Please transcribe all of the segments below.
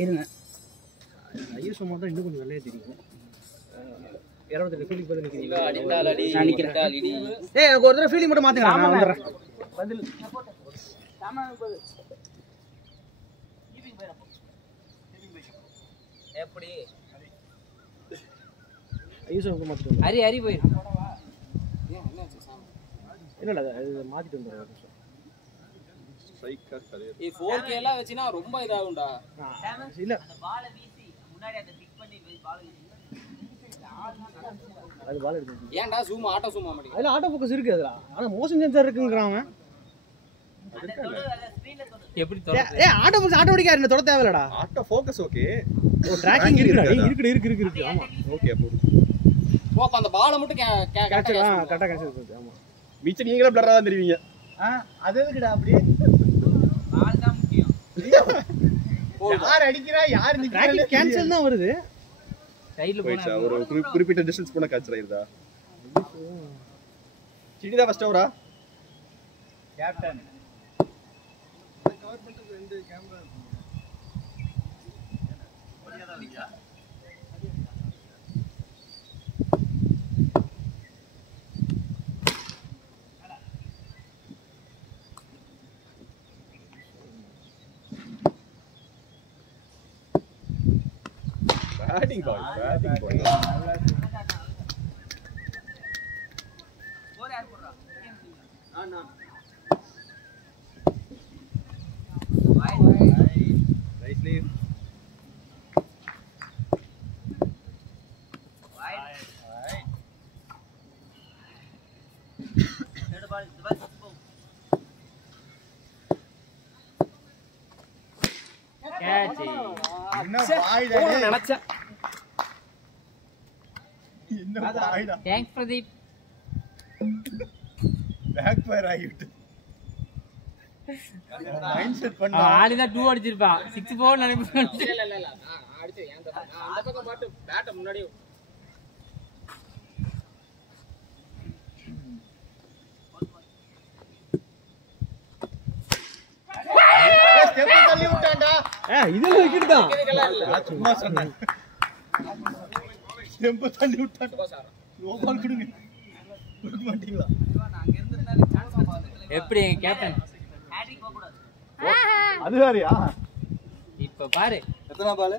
இருங்க. ஐயோ சும்மா தான் இன்னும் கொஞ்சம் வெள்ளையா தெரியும். 28 ஃபீலிங் பதில் நிக்கிறீங்க. நான் நிக்கிறேன். ஏய் எனக்கு ஒரு தடவை ஃபீலிங் மட்டும் மாத்துங்க நான் வந்துறேன். பதில். சாமான் போடு. கீப்பிங் போயிரப்போ. எப்படி? ஐயோ சும்மா மாத்திட்டு. ஹரி போய். இல்ல அது மாத்திட்டு வந்துறேன். Striker career. 4K எல்லாம் வெச்சினா ரொம்ப இதாகும்டா. இல்ல அந்த பால வீசி முன்னாடி அந்த பிக் பண்ணி பால வீசி. அது பால் எடுத்து. ஏன்டா ஜூம் ஆட்டோ ஜூம் ஆ மாட்டீங்க? அதுல ஆட்டோ ஃபோக்கஸ் இருக்கு அதுல. ஆனா மோஷன் சென்சார் இருக்குங்கறான் அவன். எப்படி தொட? ஏய் ஆட்டோ ஃபோக்கஸ் ஆட்டோமேட்டிக்கா என்ன தொட தேவையில்லடா. Auto focus okay. ஓ டிராக்கிங் இருக்குடா. இருக்கு. ஆமா. ஓகே அப்போ. ஓ அப்ப அந்த பால மட்டும் கேட்ச் கரெக்ட்டா கேட்ச் இருக்கு. ஆமா. மிச்ச நீங்களே பிளரா தான் தெரிவீங்க. அது எதுக்குடா அப்படி? பால் தான் முக்கியம். யார் அடிக்கிறா யார் நிக்கிறா? டிராக்கிங் கேன்சல் தான் வருது. சைடுல போனா ஒரு குறிப்பிட்ட டிஸ்டன்ஸ் போனா கேட்ச் ஆயிருதா? சிடிதா ஃபர்ஸ்ட் ஓவரா? கேப்டன். கவர் பண்ணிட்டு ரெண்டு கேமரா இருக்கு. ஓடியாதா இல்லையா? Batting boy. ஸ்கோர் யார் போடுறா? நான். Nice leave. third ball the ball. Catch. என்ன வாய்டா போன நினைச்சேன். என்ன வாய்டா. Thanks Pradeep. பேக் ஃபயர் ஆகிட்டு. மைண்ட் செட் பண்ணா. ஆளி தான் 2 அடிச்சிருப்பான். 6 போல் நினைப்பேன். இல்ல நான் அடிச்சேன். அந்த பக்கம் பாட்டு பேட்ட முன்னாடி ஸ்டெப் தள்ளி விட்டான்டா. இதுல விக்கெட் தான். நான் சும்மா சொன்னேன். ஸ்டெப் தள்ளி விட்டான். நோ பால் கொடுங்க. கொடுக்க மாட்டீங்களா? அங்க இருந்திருந்தாலே சான்ஸ் வந்துட்டே. எப்படி கேப்டன்? ஹேட்ரிக் போக கூடாது. அது வேறயா? இப்ப பாரு. எத்தனை பால்?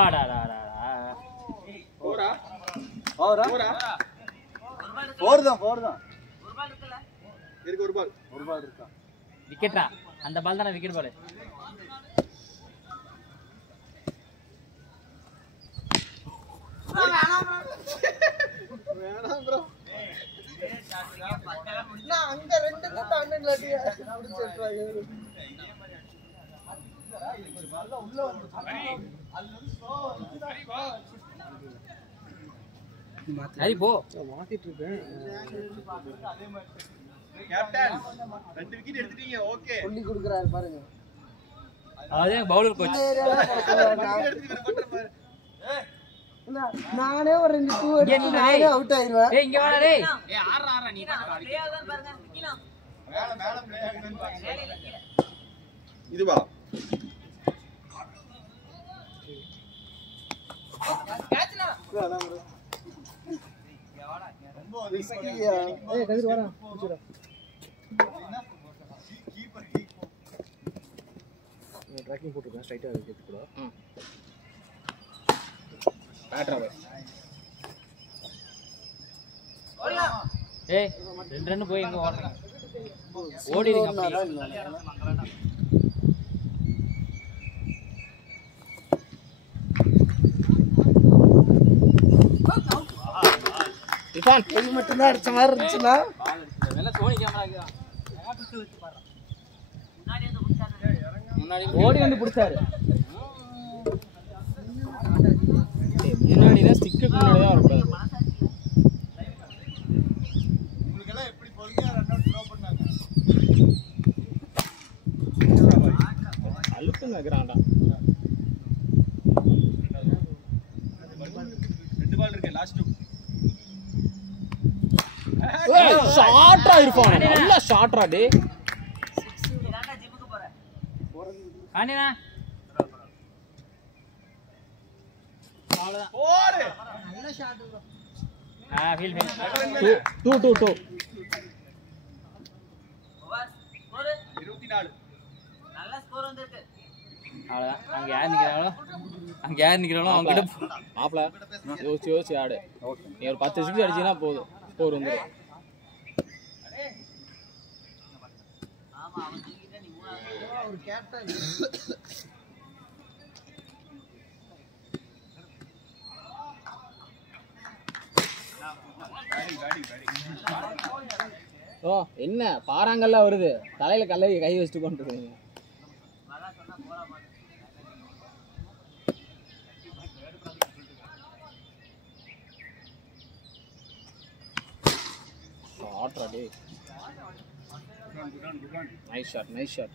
ஆடாடாடா. ஓரா? ஓரா? ஃபோர் தான். ஒரு பால் இருக்குல்ல? இருக்கு ஒரு பால் இருக்கா? விக்கெட்டா? அந்த பால் தான விக்கெட் பால். வேணாம் bro. நான் அங்க ரெண்டு கூட்ட அண்ணன்லாட்டியா அப்படி செட்றாங்க. உள்ள வந்து ஹரி போ. மாத்திட்டு இருக்கேன். கேப்டன் 2 விக்கெட் எடுத்துட்டீங்க. ஓகே. சொல்லி கொடுக்கறாரு பாருங்க. அதே பவுலர் கோச். நானே ஒரு 2 2 அடிச்சு நானே அவுட் ஆயிருவேன். ஏய் இங்க வாடா டேய். ஏய் ஆறா நீ பாட்டு ப்ளே ஆகுதுன்னு பாருங்க. நிக்கலாம். மேல ப்ளே ஆகுதுன்னு பாருங்க. வேலையில கீழ. இதுவா? கேட்ச்னா. ரொம்ப ரிஸ்கி. ஏய் கதிர் வாடா. புடிச்சுடா. கீப்பர் ட்ராக்கிங் போட்டுறேன் ஸ்ட்ரைட்டா விக்கெட் கூட. பேட்டரா பாய். ஓடலாம். ஏய் 2 ரன் போய் எங்க ஓடுறீங்க? ஓடிடுங்க அப்படியே. இஃபான் இது மட்டும் தான் அடிச்ச மாதிரி இருந்துச்சுனா வெல்ல சோனி கேமராக்கு ஆபீஸ்ல வச்சு பாரு. முன்னாடி வந்து புடிச்சாரு. முன்னாடி ஓடி வந்து புடிச்சாரு. முன்னாடி தான் ஸ்டிக்கு முன்னாடி தான் வரக்கூடாது. உங்களுக்கு எல்லாம் எப்படி பொறுமையா ரன் அவுட் த்ரோ பண்ணாங்க? அழுத்துங்க கிராண்டா. 2 பால் இருக்கு லாஸ்ட் 2. ஏய் ஷாட்டா இருப்பான். நல்ல ஷாட்ரா டேய். இதாண்டா ஜிம்முக்கு பாண்டியனா அவ்வளவுதான் போடு நல்ல ஷாட் ப்ரோ ஃபீல் 2 ஸ்கோர் 24 நல்ல ஸ்கோர் வந்திருக்கு. அவ்வளவுதான் அங்க யார் நிக்கிறாங்களோ அவங்க கிட்ட மாப்பிள யோசிச்சு ஆடு நீ ஒரு 10 சிக்ஸ் அடிச்சீங்கன்னா போதும் ஸ்கோர் வந்துடும். ஆமா அவன் தூக்கிட்டா நீ மூணாவது ஒரு கேப்டன் ஓ என்ன பாறாங்கல்ல வருது தலையில கல்லை கை வச்சுட்டு கொண்டிருக்கீங்க. மகா சொன்னா போற மாதிரி. ஆட்ரா டே நைஸ் ஷாட்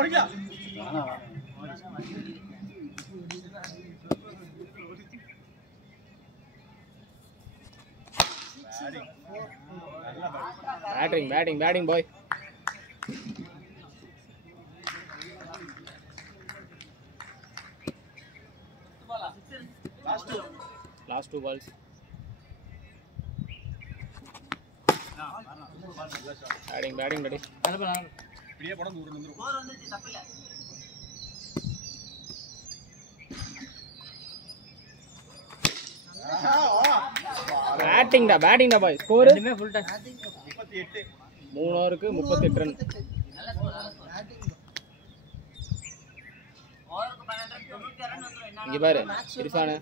ஓடியா பேட்டிங் பாய். Last 2 balls. Batting ready. இப்படியே போனா தூரம் வந்துரும். ஸ்கோர் வந்துச்சு தப்பில்ல. பேட்டிங்டா பாய். ஸ்கோர் ரெண்டுமே ஃபுல் டாஸ் 38 3 ஓவருக்கு 38 ரன். நல்ல ஸ்கோர் ஓவருக்கு 12 ரன் 96 ரன் வந்துரும். என்ன இங்க பாரு இர்ஃபான்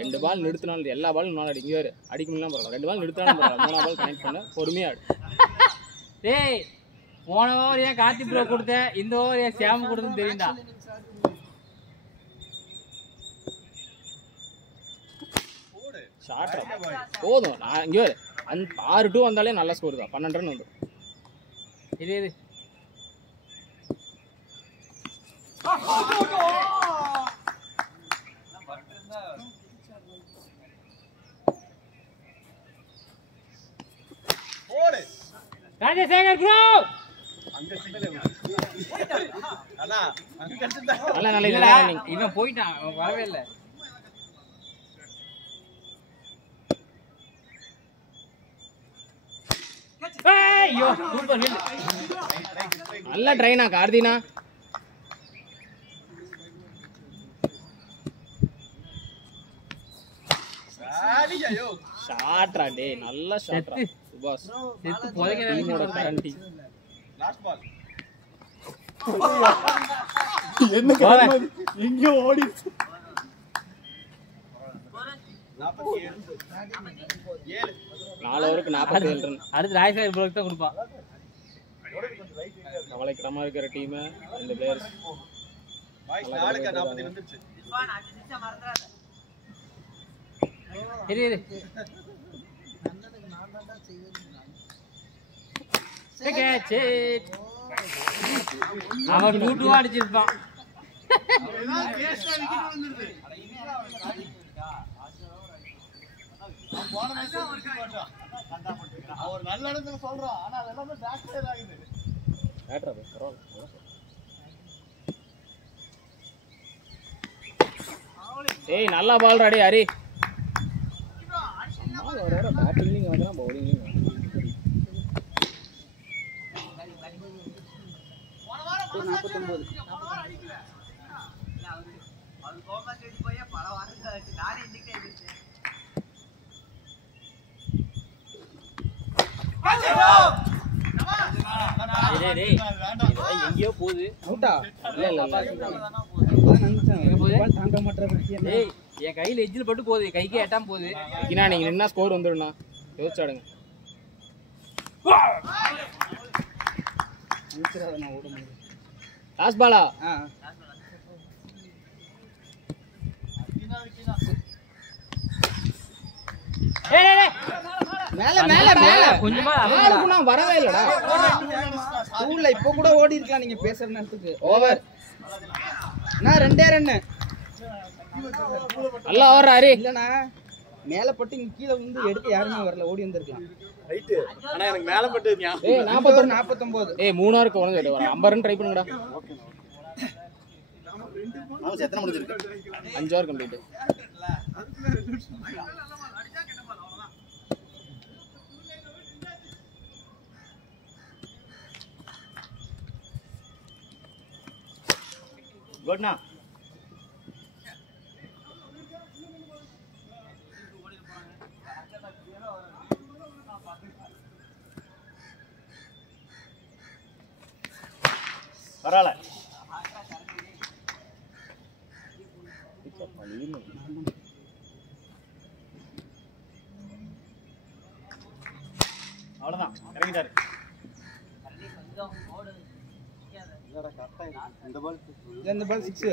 2 பால் நிறுத்தினாலும் எல்லா பாலும் நாள் அடி. இங்க பாரு அடிக்க முடியலாம் பரவாயில்ல 2 பால் நிறுத்தினாலும் பரவாயில்ல 3 பால் கனெக்ட் பண்ண பொறுமையா ஆடு. டேய் போன ஓவர் ஏன் கார்த்தி ப்ரோ கொடுத்த இந்த ஓவர் ஏன் சாம் கொடுத்தன்னு தெரியும்டா. போடு ஷார்ட் போதும். நான் இங்க பாரு 6-2 வந்தாலே நல்ல ஸ்கோர் தான். 12 ரன் வந்துடும். இது போடு ராஜசேகர் ப்ரோ அங்க சிக்னல் அண்ணா அங்க கஷ்டடா நல்ல இல்லடா running. இவன் போயிட்டான் அவன் வரவே இல்லை. ஐயோ சூப்பர் ஹிட். நல்ல ட்ரைனா கார்த்தினா. ஐயோ ஷாட்ரா டே நல்ல ஷாட்ரா சுபாஷ். செத்து புதைக்க டீமோட கரண்டி லாஸ்ட் பால் எங்க ஓடி 47 4 ஓவருக்கு 47 ரன். அடுத்து ராஜசேகர் ப்ரோக்கு தான் கொடுப்பான். கவலைக்கிடமா இருக்கிற டீம் இந்த பிளேயர்ஸ். பாய்ஸ் 4க்கு 40 வந்துருச்சு. இர்ஃபான் அடி சிக்ஸா மறந்துறாத. இரு நல்லதுக்கு நான் தான் செய்வேன். catch it. அவன் 2-2 அடிச்சிருப்பான். அவர் நல்ல இடத்துல சொல்றான் ஆனா அதெல்லாம் பேக் சைடு ஆகுது. பேட்டரா பரவாயில்ல. ஏய் நல்லா பால் ராடி ஹரி. வர பேட்டிங்லயும் வந்தா பவுலிங்லயும் வந்தா. அவன் கோமா கேட்டு போய் பல வாரங்கள் ஆச்சு. நானே இன்னைக்கு இருந்துச்சு. டேய் எங்கேயோ போகுது. அவுட்டா இல்ல எங்க போகுது? தாண்ட மாட்டேன். டேய் என் கையில எஜ்ஜில் பட்டு போகுது. கைக்கே எட்டாம போகுது. இக்கினா நீங்க நின்னா ஸ்கோர் வந்துடும்ண்ணா. யோசிச்சாடுங்க. லாஸ்ட் பாலா மேல மேல மேல கொஞ்சமா ஆளுக்கு நான் வரவே இல்லடா. ஸ்கூல்ல இப்போ கூட ஓடி இருக்கலாம் நீங்க பேசுற நேரத்துக்கு. ஓவர் நான் 2 ரன் நல்லா ஓடுற ஹரி. இல்லண்ணா மேல பட்டு இங்க கீழே வந்து எடுக்க யாருமே வரல, ஓடி வந்திருக்கலாம். ரைட். ஆனா எனக்கு மேல பட்டு ஏய் 41 49. ஏய் 3 இருக்கு வந்து வர 50 ரன் ட்ரை பண்ணுங்கடா. நாம எத்தனை முடிஞ்சிருக்கு? 5 ஹவர் கம்ப்ளீட். குட்னா. பரவாயில்ல. அவ்வளவுதான் இறங்கிட்டாரு. இந்த பால் 6.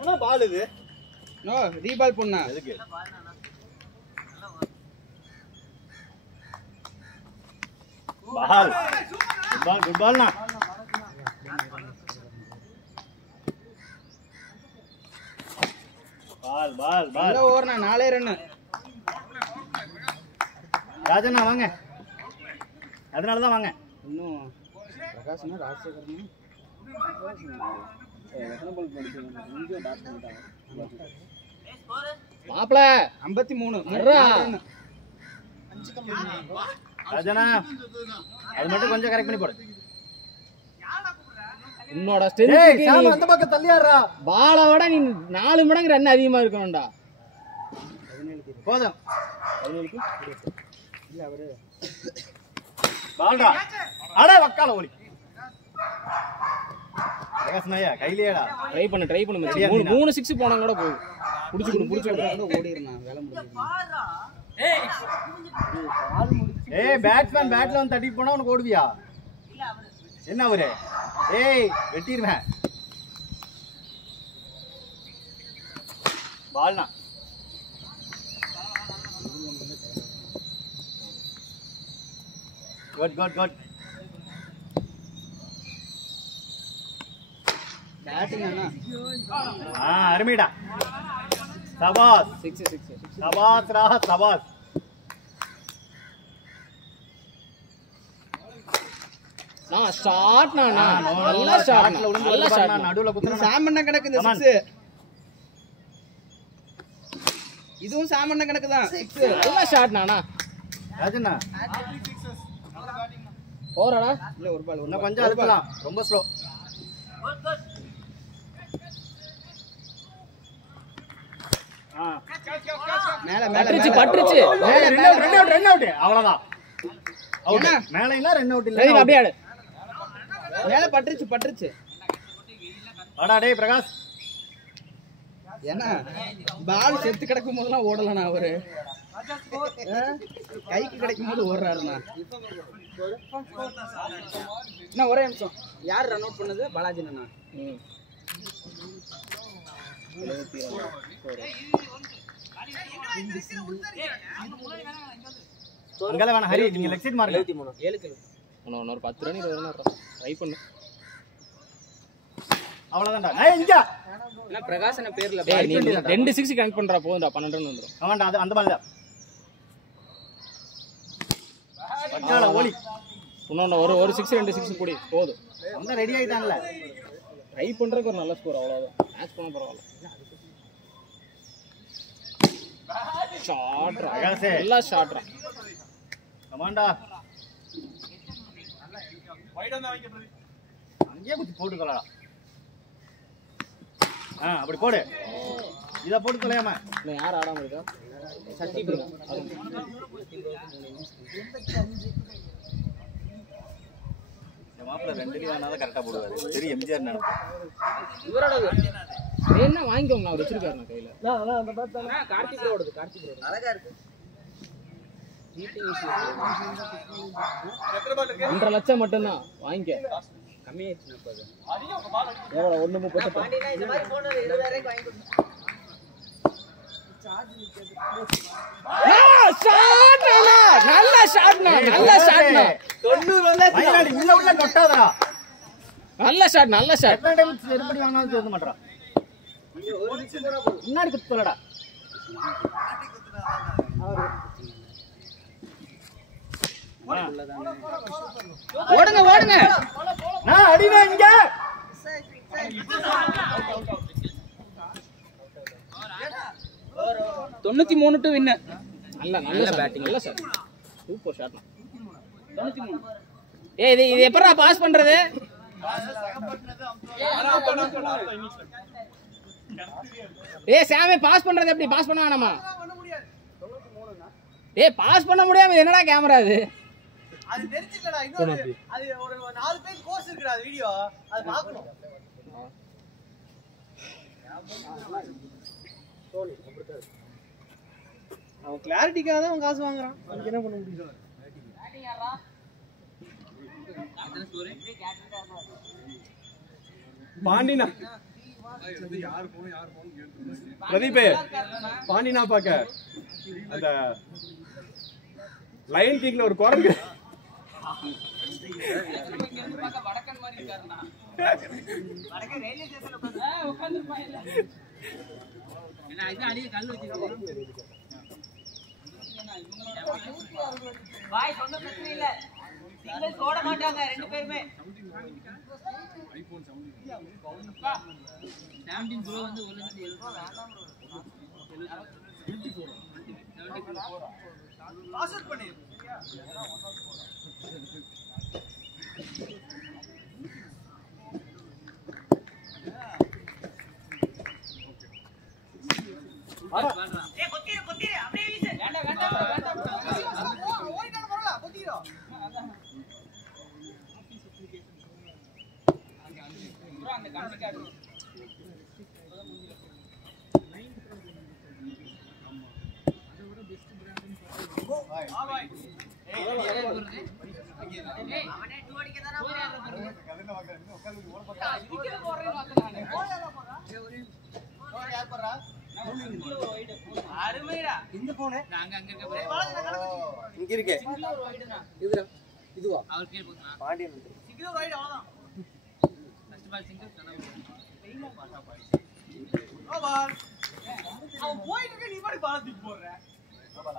என்ன பால் இது? நோ ரீபால் பண்ணா. எதுக்கு? பால். குட் பால்னா. பால் பால் பால். நல்ல ஓவர்னா 4 ரன். ராஜண்ணா வாங்க. அதனால தான் வாங்க. இன்னும் பிரகாஷ்னா ராஜசேகரனா மாப்ள 53. அர்ரா. ராஜண்ணா அது மட்டும் கொஞ்சம் கரெக்ட் பண்ணி போடு. உன்னோட ஏய் ஸ்ட்ரென்த் சாம் அந்த பக்கம் தள்ளியாரா. பாலை விட நீ 4 மடங்கு ரன் அதிகமா இருக்கணும்டா. போதும். 17க்கு இல்ல அவரு பால்டா. அட வக்கால ஓடி. பிரகாஷ்னாயா கையிலேடா. ட்ரை பண்ணு மச்சி. 3 6 போனா கூட போகுது. புடிச்சு கொடு. ஓடிறனா வேலை முடிஞ்சு. ஏய் பேட்ஸ்மேன் பேட்ல வந்து தட்டி போனா உனக்கு ஓடுவியா? என்ன அவரு? ஏய் வெட்டிடுவேன். பால்னா. குட். பேட்டிங் அண்ணா. அருமைடா. சபாஸ். 6 சபாஸ் ரா சபாஸ். நான் ஷாட் நல்ல ஷாட். நல்ல ஷாட். நடுவுல குத்துறா. சாமண்ண கணக்கு இந்த 6. இதுவும் சாமண்ண கணக்கு தான் 6. நல்ல ஷாட் நானா. ராஜண்ணா போறடா. இல்ல ஒரு பால் இன்னும் கொஞ்சம் அழுத்தலாம். ரொம்ப ஸ்லோ. மேல பட்டுருச்சு. Run out. அவ்வளவுதான். அவுட். மேல இல்ல ரன் அவுட் இல்ல. சரி அப்படியே ஆடு. மேல பட்டுருச்சு. வாடா டேய் பிரகாஷ். ஏன்னா பால் செத்து கிடக்கும் போதெல்லாம் ஓடலண்ணா அவரு. கைக்கு கிடைக்கும் போது ஓடுறாருண்ணா. என்ன ஒரே நிமிஷம். யார் ரன் அவுட் பண்ணது? பாலாஜி அண்ணா. அங்கல வேணா ஹரி நீங்க லெக் சைடு மார்க். 7 கிலோ. இன்னொரு 10 ரன் 20 ரன் ட்ரை பண்ணு. அவ்வளவுதான்டா. ஏய் இங்க. என்ன பிரகாசன பேர்ல டேய் நீ 2 6 கனெக்ட் பண்றா போதும்டா 12 ரன் வந்துரும். ஆமாடா அது அந்த பால் தான். வக்கால ஓடி. இன்னொன்னு ஒரு 6 2 6 கூடி போதும். அந்த ரெடி ஆயிட்டான்ல. ட்ரை பண்றதுக்கு ஒரு நல்ல ஸ்கோர் அவ்வளவுதான். மேட்ச் பண்ண பரவாயில்ல. ஷாட் பிரகாஷே. நல்ல ஷாட்ரா. கமாண்டா. அங்கேயே குத்தி போட்டு கொள்ளடா. அப்படி போடு. இத போட்டு கொள்ளையாம. இன்னும் யார் ஆடாம இருக்கா? சட்டி போடுங்க. இந்த மாப்ள 2 அடி வாங்குனா தான் கரெக்ட்டா போடுவாரு. சரி எம்ஜிஆர் நினைப்பு. இவரோட என்ன வாங்கிக்கோங்க நான் வச்சிருக்காரு நான் கையில. நான் அந்த பார்த்தா கார்த்திக் ரோடுது. அழகா இருக்கு. 1.5 லட்சம் மட்டும்தான் வாங்கிக்க. கம்மியாயிடுச்சுனா பாரு. எவ்வளவு 1.38 பாண்டினா இந்த மாதிரி போன் 20000 ரூபாய்க்கு வாங்கி கொடுங்க. சார்ஜ் நிக்குது. ஷாட் நல்ல ஷாட்னா. 90 வந்து ஃபைனல் உள்ள கொட்டாதடா. நல்ல ஷாட். எத்தனை டைம் செருப்படி வாங்கினாலும் திருந்த மாட்டறா. முன்னாடி குத்து சொல்லடா. ஓடுங்க ஓடுங்க. நான் அடினா இங்க 93 டு வின். நல்ல பேட்டிங் இல்ல சார். Super shot. 93. ஏய் இது எப்பறா பாஸ் பண்றது? ஏய் சாமே பாஸ் பண்றது எப்படி? பாஸ் பண்ண வேணாமா? ஏய் பாஸ் பண்ண முடியாம என்னடா கேமரா இது? அது தெரிஞ்சிக்கடா. இன்னொரு அது ஒரு 4 பேஜ் கோர்ஸ் இருக்குடா அது வீடியோ. அது பார்க்கணும். அவன் கிளாரிட்டிக்காக தான் அவன் காசு வாங்குறான். அதுக்கு என்ன பண்ண முடியும்? பாண்டினா பிரதீப் பாண்டினா பாக்க அந்த லைன் கிங்ல ஒரு குரங்கு வடக்கன் மாதிரி இருக்காருடா. வடக்கு ரயில்வே ஸ்டேஷன்ல உட்கார்ந்திருப்பாங்க. என்ன இது அடியில கல் வச்சிருக்காங்க. பாய் சொன்ன பிரச்சனை இல்ல. சிங்கிள் போட மாட்டாங்க ரெண்டு பேருமே. 17 ப்ரோ வந்து 170 பாஸ் அவுட் பண்ணு. ஏய் கொத்திரு கொத்திரு அப்படியே வீசு. வேண்டாம் வேண்டாம். ஓடிட்டானே போறல கொத்திரு. ப்ரோ அந்த கண்ணு காடு. அவனே 2 அடிக்க தான போறான். ஸ்பீக்கர் போறேன்னு பார்த்தேன் ஓ யார் போறா? அருமைடா. இந்த போனே நாங்க அங்க இருக்க ஏய் வாடா கணக்கு. இங்க இருக்கே சிங்கிள் ஒரு வைடுனா. இதுவா அவர் கீழ போறா. பாண்டியன் சிங்கிள் ரைட் அவ்வளவுதான். First ball single no ball. அவன் போயிட்டு இருக்க நீ பாடி பால் தூக்கி போடுற.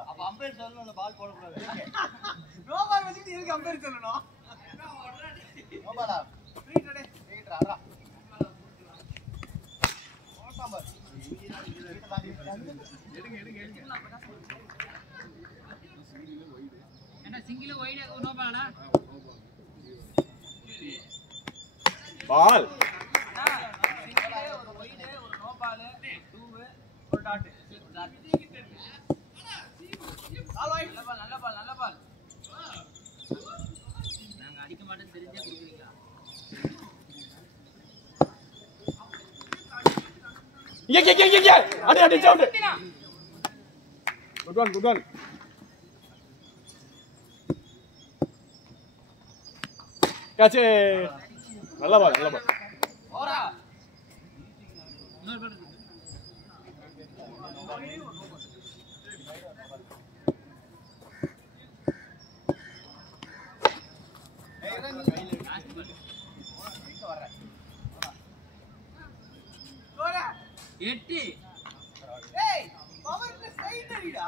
அப்ப அம்பையர் சொல்லணும் அந்த பால் போட கூடாது. நோ பால் வச்சிட்டு எதுக்கு அம்பையர் சொல்லணும்? நோ பாலா. Straight ready. ஸ்ட்ரைட் ராரா. ஓட்ட பால். என்ன சிங்கிள் வைடு நோ பாலா? பால் சிங்கிள் ஒரு வைடு ஒரு நோ பால் 2 ஒரு டாட். நல்ல பால் நல்ல பால். நாங்க அடிக்க மாட்டோம் தெரிஞ்சே குடுக்குறீங்களா? இங்க அடி அடி சவுட் குட் ஒன் கேட்ச் நல்ல பால் ஓரா இன்னொரு பால் எட்டு. ஏய் பவர் ஸ்ட்ரைட் அடிடா.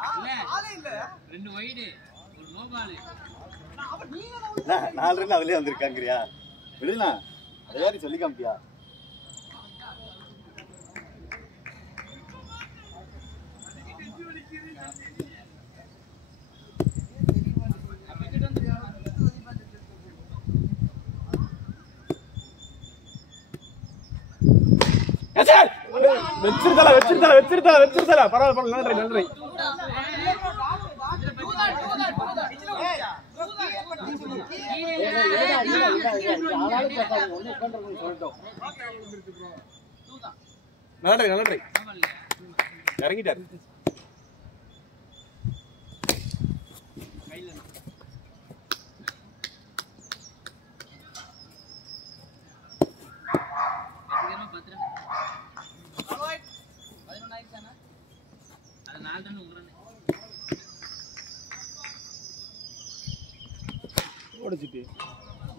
ஆளே இல்ல. 2 வைடு ஒரு நோ பால். அவன் நீங்க 4 ரன் அவளே வந்திருக்காங்கறியா விடுனா அதே சொல்லி காமிட்டியா வச்சிருத்தல பரவாயில்ல நன்றி நல்ல இறங்கிட்டாரு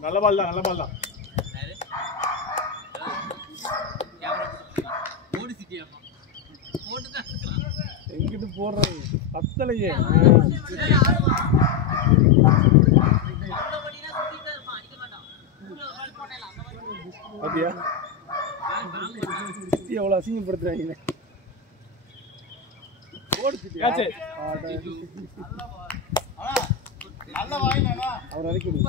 நல்ல பால் தான் ஓடி சிட்டியா எங்கிட்டு போடுறது பத்தலையே. அப்படியா எவ்வளவு அசிங்கப்படுத்துறாங்க. நல்ல வாங்கினா அவர் அரைக்கணும்.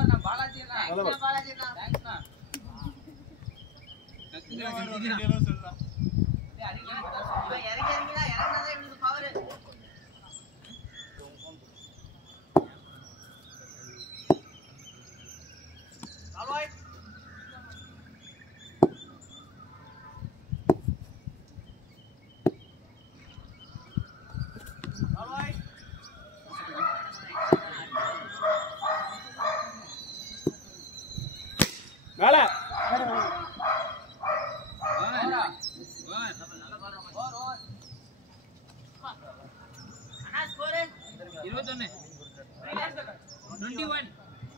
மேல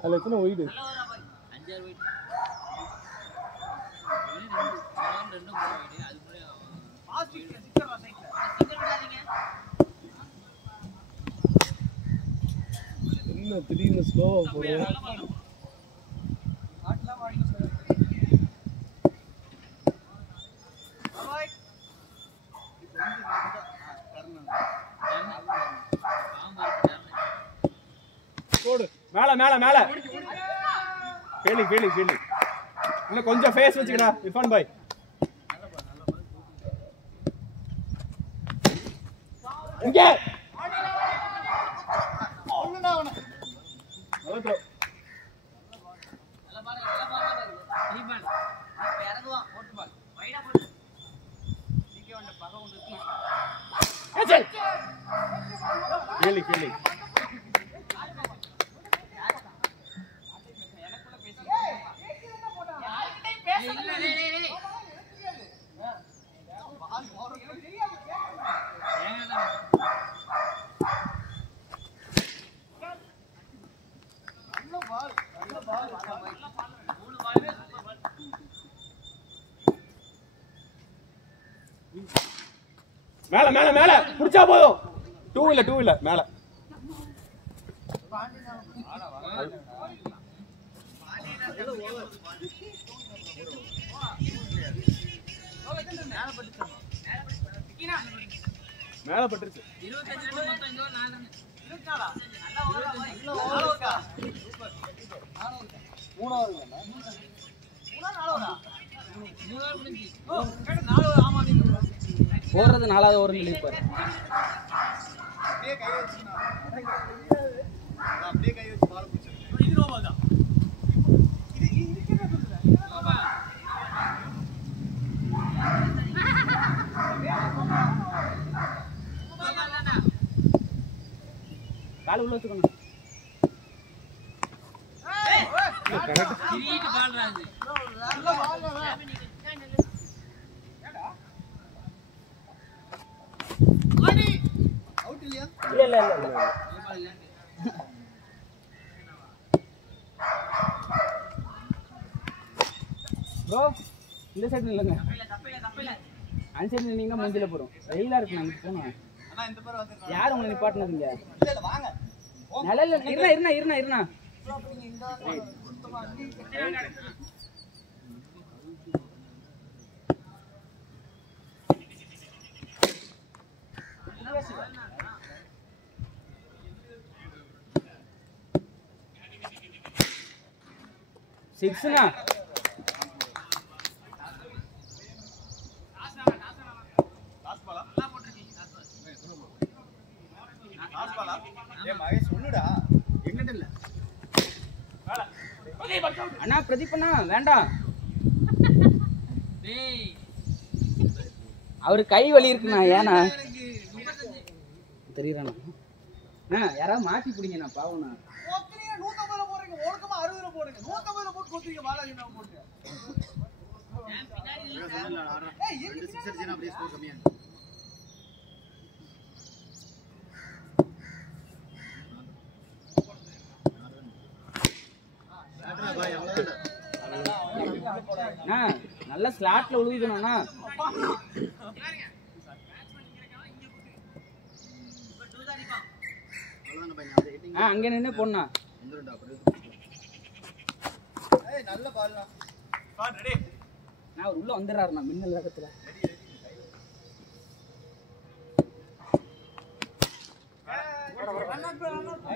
அதுல எத்தனை ஒயிடு? என்ன திடீர்னு ஸ்லோவா போறேன். போடு மேல மேல மேல ஃபீல்டிங் ஃபீல்டிங் ஃபீல்டிங் இன்னும் கொஞ்சம் ஃபேஸ் வச்சுக்கடா இர்ஃபான் பாய். இங்க ஒண்ணுடா அவன அவுட்ரோ ஃபீல்டிங் ஃபீல்டிங் மேல மேல மேல புடிச்சா போதும். டூ இல்ல மேல மேல பட்டுருச்சு. போடுறது 4வது ஓவர் நிலைப்பாரு. அப்படியே கை வச்சுனா அப்படியே கை வச்சு பால் பிடிச்சிருக்கு. இது ரோபா தான். இது என்ன சொல்லுங்க? ரோபா. கால் உள்ள வச்சுக்கணும். கரெக்ட். கிரீட் பால் ராஜ். நல்ல பால்டா. ஓடி. அவுட் இல்லையா? இல்ல ப்ரோ இந்த சைடு இல்லங்க. அந்த சைடு நின்னீங்கன்னா மூஞ்சில போறோம். வெயிலா இருக்கு நமக்கு போணும். அண்ணா இந்த பேர் வந்து யார் உங்களை நிப்பாட்டினதுங்க? இல்ல வாங்க. நில்ல இருனா. சிக்ஸ்னா மகேஷ் சொல்லுடா. எங்கிட்ட இல்ல. அண்ணா பிரதீப் அண்ணா வேண்டாம். அவரு கை வலி இருக்குண்ணா. ஏண்ணா தெரியுறாண்ணா. யாராவது மாத்தி பிடிங்கண்ணா பாவண்ணா. 150 போறீங்க. ஒழுக்கமா 60 போடுங்க. 150 போட்டு கொத்துறீங்க. பாலாஜி நான் போட்டு. ஏய் ரெண்டு சிக்ஸர் ஜீனா அப்படியே ஸ்கோர் கம்மியா. நல்ல ஸ்லாட்ல உழுவிக்கணும்னா அங்க நின்னு போனா நல்ல பால் நான் உள்ள வந்துறாரு நான் மின்னல் வேகத்துல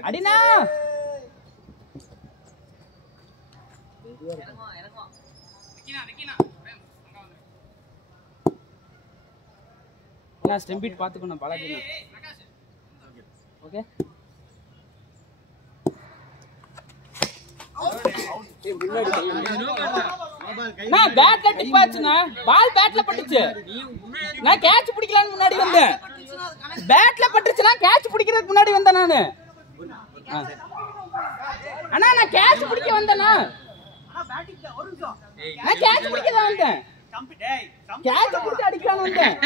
அடினா நான் ஸ்டெம் பீட் பாத்துக்கணும் பாலாஜி ஓகே நான் பேட்ல டிப்பாச்சுனா பால் பேட்ல பட்டுச்சு நான் கேட்ச் பிடிக்கலாம்னு முன்னாடி வந்தேன் பேட்ல பட்டுச்சுனா கேட்ச் பிடிக்கிறதுக்கு முன்னாடி வந்தேன் நானு அண்ணா நான் கேட்ச் பிடிக்க வந்தேனா நான் கேட்ச் பிடிக்க தான் வந்தேன் கேட்ச் பிடிச்சு அடிக்கலாம்னு வந்தேன்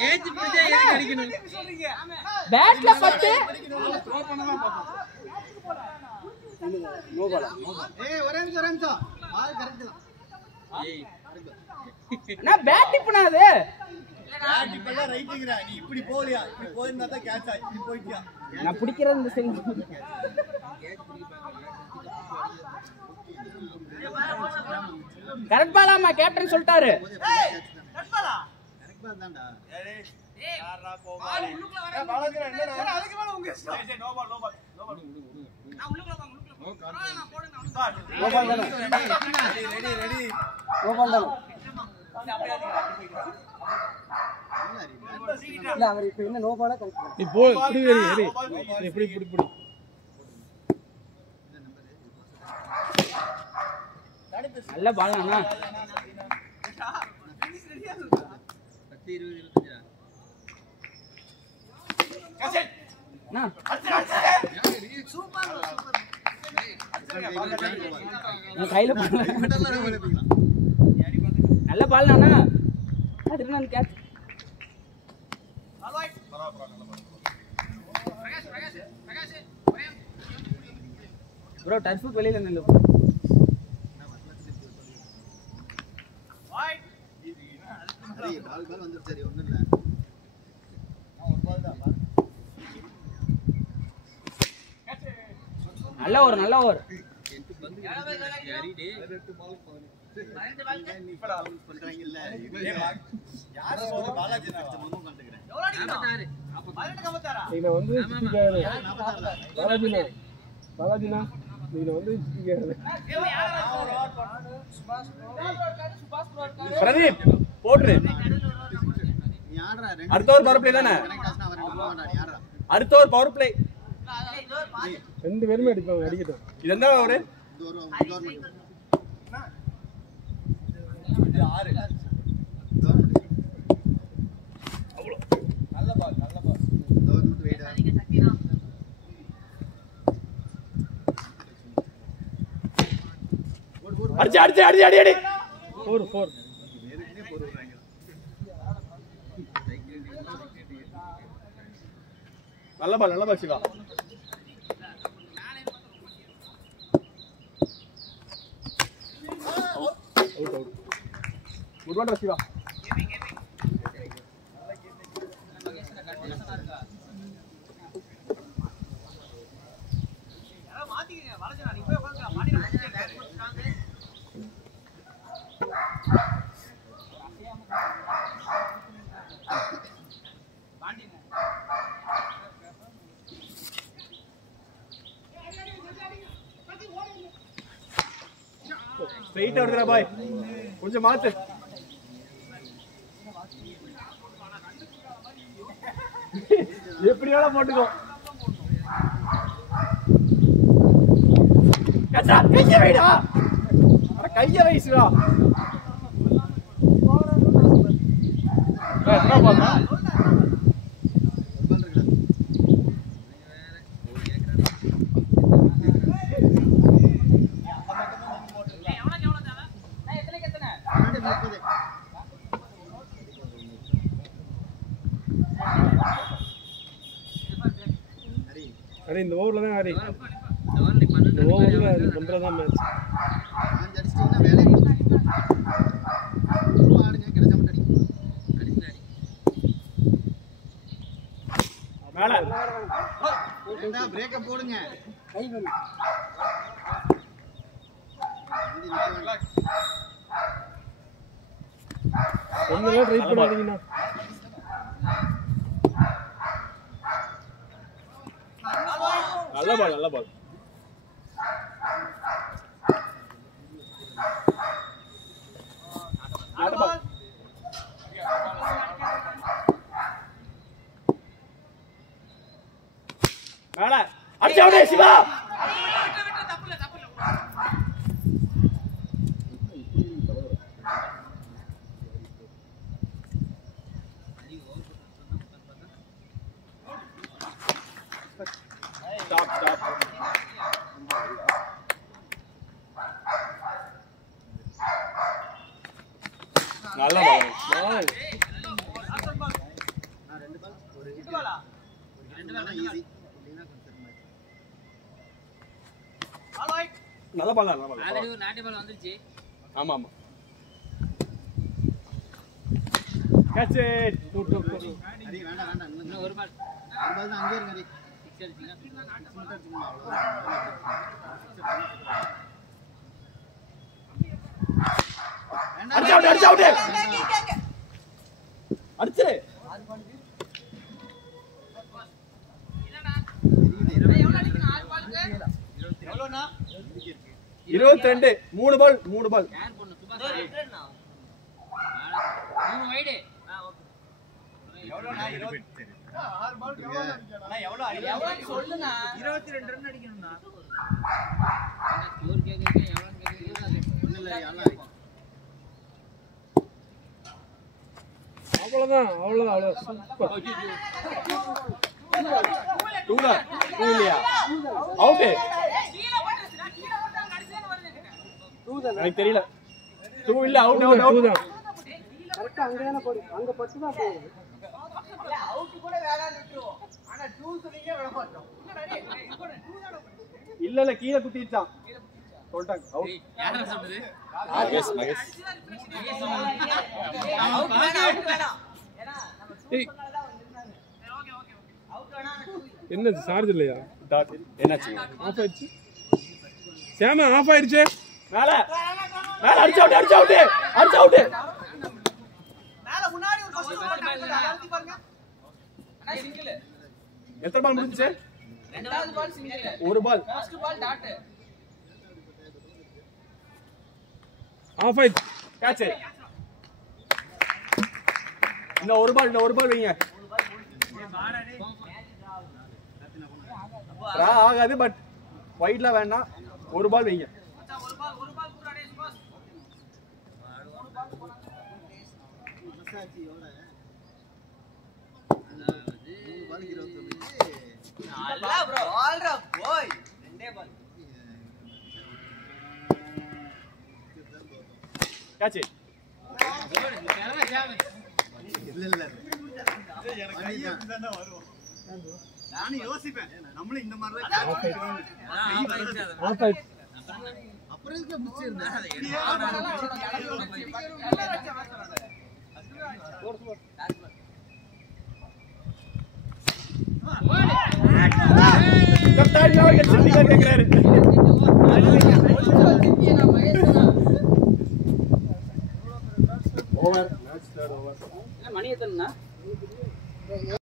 கேட்ச் பிடிச்சா ஏன் அடிக்கணும் பேட்ல பட்டு ஒரே நிமிஷம் பால் கரெக்ட் தான் நான் பேட் டிப்னாது பேட் இப்பலாம் ரைட்ங்கறா நீ இப்படி போலியா இப்படி போயிருந்தா தான் கேட்ச் ஆ இப்படி போயிட்டியா நான் பிடிக்கிறது இந்த சைடு கரெக்ட் பாலாமா கேப்டன் சொல்லிட்டாரு ஏய் கரெக்ட் பாலா கரெக்ட் பால் தான்டா ஏய் யாரா கோமாளி பாலாஜி என்னடா சார் அதுக்கு மேல உங்க இஷ்டம் சரி நோ பால் நான் உள்ளுக்குள்ள வாங்க நான் போடுங்க நோ பால் தான ரெடி நோ பால் தான இல்ல அவர் இப்ப என்ன நோ பாலா கரெக்ட் நீ போ இப்படி ஏறி இப்படி இப்படி இப்படி நல்ல பால் அண்ணா 10 20 25 அண்ணா சூப்பர் நான் கையில நல்ல பால் அண்ணா அதுக்கு நான் கேட்ச் ஆல்ரைட் ப்ரோ டர்ஃபுக்கு வெளியில நில்லு பால் வந்துருச்சு சரி ஒண்ணும் இல்ல நல்ல ஓவர் பண்றாங்கல்ல யார சொல்ற பாலாஜி நான் மொமோ கண்டுக்கிறேன் எவ்வளவு அடிக்கணும் 18 கமத்தாரா நீங்க வந்து சிட்டிக்காரு பாலாஜினா நீங்க வந்து சிட்டிக்காரு பிரதீப் போட்ரு நீ ஆடுறா அடுத்த ஒரு பவர் பிளே தானே கனெக்ட் ஆச்சுனா அவரே போவாடா நீ ஆடுறா அடுத்த ஒரு பவர் பிளே ரெண்டு பேருமே அடிப்பாங்க அடிக்கட்டும் இது என்ன ஒரு இது ஒரு கவர்மெண்ட் இது 6 நல்ல பால் கவர்மெண்ட் வெயிடா அடி 4 நல்ல ball Shiva out good one Shiva மாத்திக்கங்க பாலாஜி நீ போய் உட்காருங்க மாடி ஸ்ட்ரைட்டா வருதுடா பாய் கொஞ்சம் மாத்து எப்படியால போட்டுக்கோ கச்சா கைய வைடா கைய வைசுடா என்ன பண்ணா அடி இந்த ஓவர்ல தான் ஆடி இந்த ஓவர்ல அது பண்றதா மேட்ச் நான் அடிச்சிட்டீங்கன்னா வேலைய முடிஞ்சிடும் ஆடுங்க கிடைச்ச மட்டும் அடிங்க மேல பிரேக்க போடுங்க. ஒண்ணுலாம் ட்ரை பண்ணாதீங்கண்ணா. நல்ல பால் நல்ல பால். மேல அடிச்சவனே சிவா. Stop, stop. நல்ல பால். நல்ல பால் நல்ல பால். ஆல்ரெடி ஒரு நாட்டி பால் வந்துருச்சு. ஆமா ஆமா. Catch it. அடி வேண்டாம் வேண்டாம். இன்னும் ஒரு பால். ஒரு பால் தான் அங்கே இருங்க அடி. சிக்ஸ் அடிச்சீங்க. அடிச்சு அவுட். அடிச்சு. எவ்வளவுனா 22 3 பால் 3 பால். யார் பொண்ணு சுபாஷ் 3 வைடு. எவ்வளவுனா 20 6 பால் எவ்வளவு எவ்வளவு அடி சொல்லுங்க 22 ரன் அடிக்கணும்னா ஸ்கோர் கேக்குறீங்க எவ்வளவு கேக்குறீங்க ஒண்ணு இல்ல யாரா அவ்வளவுதான் சூப்பர். 2 தான் 2 இல்லையா அவுட். எனக்கு தெரியல 2 இல்ல அவுட் அவுட் அவுட் தான். கரெக்ட்டா அங்க தான போடு. அங்க பட்டு தான் போகுது. இல்ல அவுட் கூட வேளான்னு விட்டுருவோம் ஆனா 2 சொன்னீங்க விட மாட்டோம் இல்ல இல்ல கீழ குத்திட்டான் சொல்லிட்டாங்க அவுட். யாரா சொன்னது? மகேஷ் மகேஷ். அவுட் வேணாம் ஏனா நம்ம ஏய் அவுட் வேணாம் என்னது சார்ஜ் இல்லையா? டாட் என்னாச்சு? ஆஃப் ஆயிடுச்சு. சேமா ஆஃப் ஆயிடுச்சு. மேல மேல அடிச்சு அவுட். மேல முன்னாடி ஒரு ஃபர்ஸ்ட் போட்டாங்க அழுத்தி பாருங்க அண்ணா சிங்கிள் எத்தனை பால் முடிஞ்சுச்சு? ரெண்டாவது பால் சிங்கிள் ஒரு பால். ஃபர்ஸ்ட் பால் டாட் ஆஃப் ஆயிடுச்சு. கேட்ச். இன்னும் ஒரு பால் வைங்க. ரா ஆகாது பட் வைட்ல வேண்டாம். ஒரு பால் வைங்க. ஒரு பால் கூடாடே சுபாஷ் மனசாட்சி எவ்வளவு பால் 29 அல்ல ப்ரோ ஆல்ரா போய் ரெண்டே பால் கேட்ச். இல்ல நானும் யோசிப்பேன் நம்மளும் இந்த மாதிரி தான் ஆஃப் ஆயிடுச்சு. அப்புறம் இதுக்கு முடிச்சிருந்தேன் கப்தான் அவர் கேக்குறாரு. Over match start over. மணி எத்தனைண்ணா?